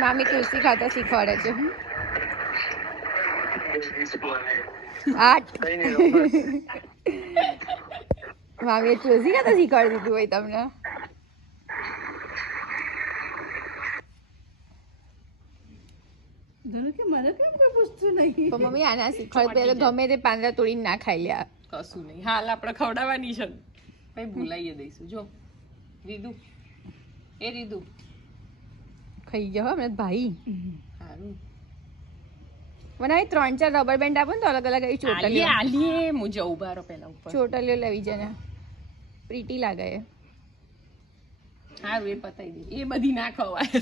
મામી તુલસી ખાતા શીખવાડે છે મામીએ તુલસી ખાતા શીખવાડી દીધું હોય તમને મમ્મી આના શીખવાડ પેલા ગમે તે પાંદડા તોડીને ના ખાઈ લ્યા કશું નહીં હાલ આપણે ખવડાવવાની છે કઈ ભૂલાઈએ દઈશું જો રીદુ એ રીદુ ખાઈ જાવ અમે ભાઈ સારું મને 3-4 રબર બેન્ડ આપો ને તો અલગ અલગ આવી ચોટલીઓ આલીએ મુજે ઉભા રહો પેલા ઉપર ચોટલીઓ લેવી છે ને પ્રીટી લાગે એ સારું એ પતાઈ દે એ બધી ના ખવાય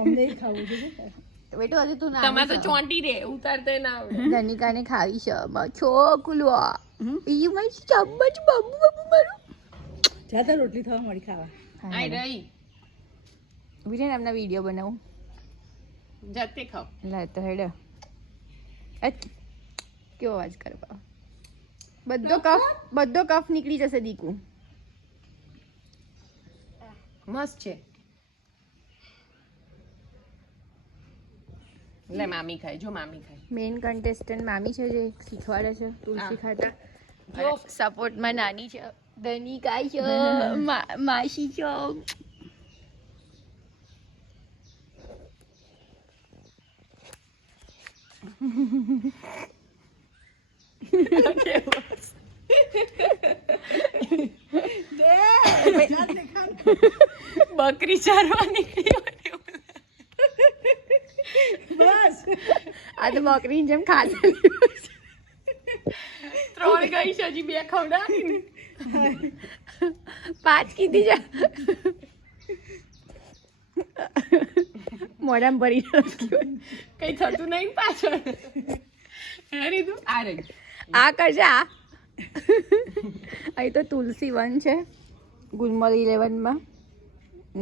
અમને ખાવું છે બેટો હજી તું ના તમારે તો ચોંટી રે ઉતારતે ના આવે ધનિકાને ખાવી છે છોકલું ઈ મારી ચમ્મચ બાબુ બાબુ મારું જાતા રોટલી થવા મળી ખાવા આઈ રહી વિજય નામના વિડીયો બનાવું જાતે ખાઓ લા તો હેડ કેવો અવાજ કરવા બધો કફ નીકળી જશે દીકુ મસ્ત છે લે મામી ખાય જો મામી ખાય મેઇન કન્ટેસ્ટન્ટ મામી છે જે શીખવાડે છે તુલસી ખાતા જો સપોર્ટમાં નાની છે ધનિકા છે માસી છે બકરી ચારવા નીકળી બસ આ તો બકરીની જેમ ખાશે 3 ગઈ છે હજી 2 ખવડાવી 5 કીધી છે મોઢામાં ભરી રાખ્યું કઈ થતું નહીં પાછળ હેરી તું આ રહી આ કરશે આ અહીં તો તુલસી વન છે ગુલમર 11માં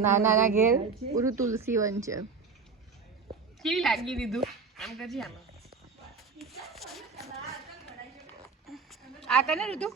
નાના ઘેર પૂરું તુલસી વન છે કેવી લાગી દીધું આમ કરજી આમાં આ કને ઋતુ